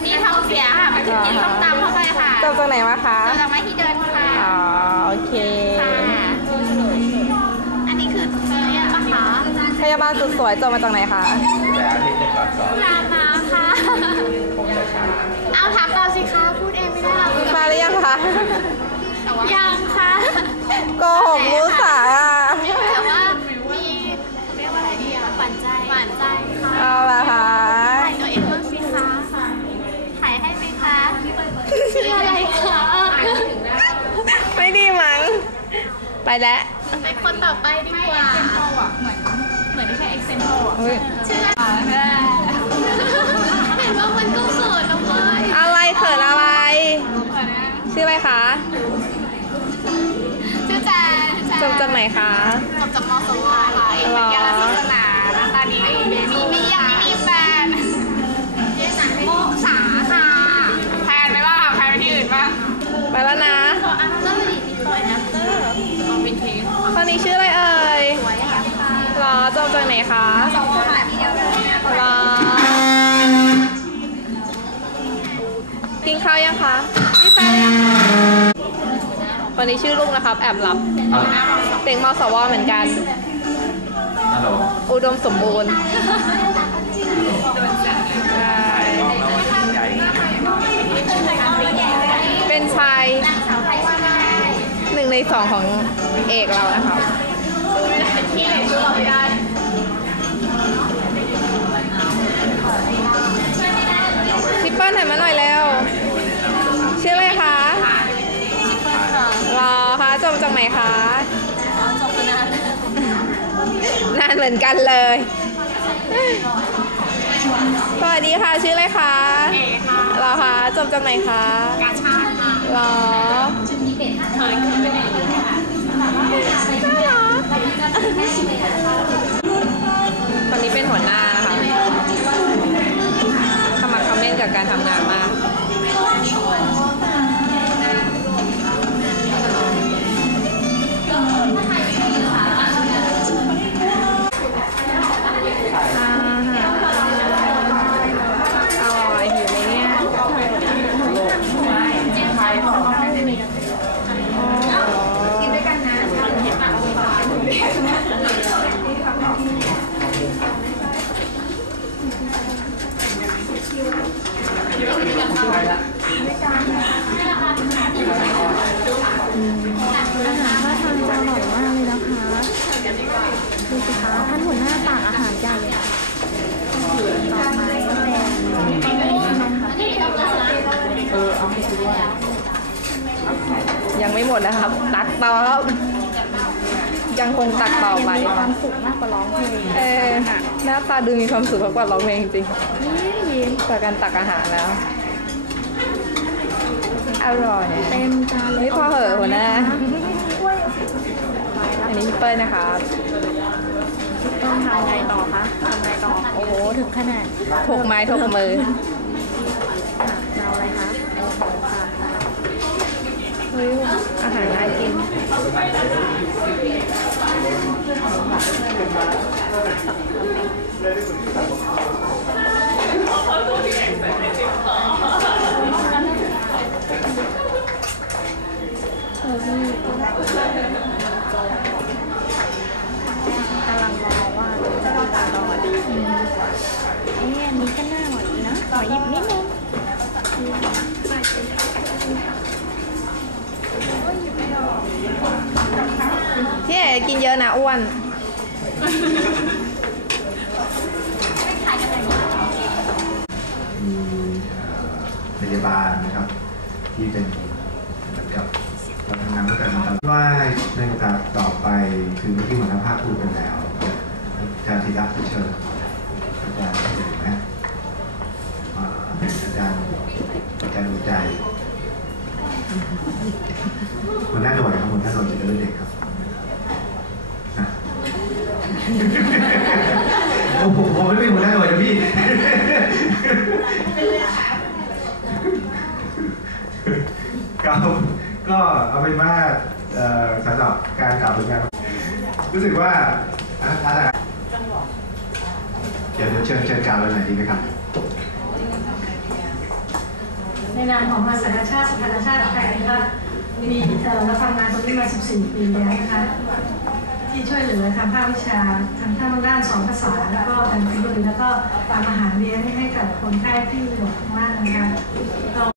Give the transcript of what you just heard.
วันนี้ท้องเสียค่ะมันจะกินส้มตำเข้าไปค่ะจบจากไหนมาคะเราจะมาที่เดินค่ะอ๋อโอเคค่ะอันนี้คือเรียกปะคะพยาบาลสุดสวยจบมาจากไหนคะแต่อาทิตย์หนึงก่อนสอนลามาค่ะผมจะช้าเอาถามต่อสิคะพูดเองไม่ได้หรอกมาหรือยังคะยังค่ะโกหกรู้ ไปแล้วไปคนต่อไปดีกว่าเหมือน เหมือนที่ใช้ example อะเฮ้ยชื่ออะไรเห็นว่ามันก็เขินนะเว้ยอะไรเขินอะไร ชื่ออะไรคะชื่อแจนจบจากไหนคะ จบจากมสวค่ะเอกวิทยาศาสนาหน้าตาดีมีมีมียังไม่มีแฟน จบจากไหนคะสองคนแบบเดียวกันรอกินข้าวยังคะมีแฟนหรือยังคะคนนี้ชื่อลุงนะครับ แอบหลับเต็งมสวเหมือนกันฮัลโหลอุดมสมบูรณ์ใช่ใหญ่เป็นชายสาวไทยว่าได้หนึ่งในสองของเอกเรานะคะที่ไหนช่วยเราไม่ได้ คะจบจากไหนคะจบนานนานเหมือนกันเลย สวัสดีค่ะชื่ออะไรคะเอค่ะรอคะจบจากไหนคะกาชาติค่ะรอเคยขึ้นไปไหนตอนนี้เป็นหัวหน้านะคะขมักเขม้นกับการทำงานมาก อาหารท่าทางจะอร่อยมากเลยนะคะดูสิคะท่านหัวหน้าต่างอาหารใหญ่เลยค่ะต่อไม้แรงยังไม่หมดนะครับ ตักต่อครับยังคงตักต่อไป มีความสุขมากกว่าร้องเพลงเออหน้าตาดูมีความสุขมากกว่าร้องเพลงจริงๆ ยิ้มกว่าการตักอาหารแล้ว อร่อยเต็มจานเลยไม่พอเหอะหัวหน้าอันนี้พี่เปิ้ลนะคะต้องทำไงต่อคะทำไงต่อ โอ้โห ถึงขนาดถกไม้ถกมือค่ะจะเอาอะไรคะโอ้โหค่ะเฮ้ยอาหารน่ากิน กำลังรอว่าจะต้องการรอดีเอ๊ะอันนี้ก็น่าอร่อยดีนะขอหยิบนิดนึง พี่กินเยอะนะอ้วน มีพยาบาลนะครับ ที่เป็นเหมือนกับเราทำงานร่วมกันมาตลอดว่าในโอกาสต่อไปคือเมื่อกี้หัวหน้าภาคพูดไปแล้วอารย์ธีรักษ์เชิญอาจารย์เห็นไหมอ่าอาจารย์อาจารย์ดูใจหัวหน้าหน่วยครับหัวหน้าหน่วยจิตเวชเด็กครับนะ โอ้โหผมไม่เป็นหัวหน้าหน่วยนะพี่ ก็ก็เอาเป็นว่าสำหรับการกล่าวเป็นการรู้สึกว่าอะอาจารเดี๋ยวเดี๋ยวเชิญเชิญกล่าวเลยหน่อยดีไหมครับในนามของมาสาชาติสภาชาติไทยนะคะมีเราทำงานตรงนี้มา 14 ปีแล้วนะคะที่ช่วยเหลือทางภาควิชาทางทางด้านสอนภาษา แล้วก็การฟิวแล้วก็ทำอาหารเลี้ยงให้กับคนไข้ที่อยู่ข้างล่างนะคะ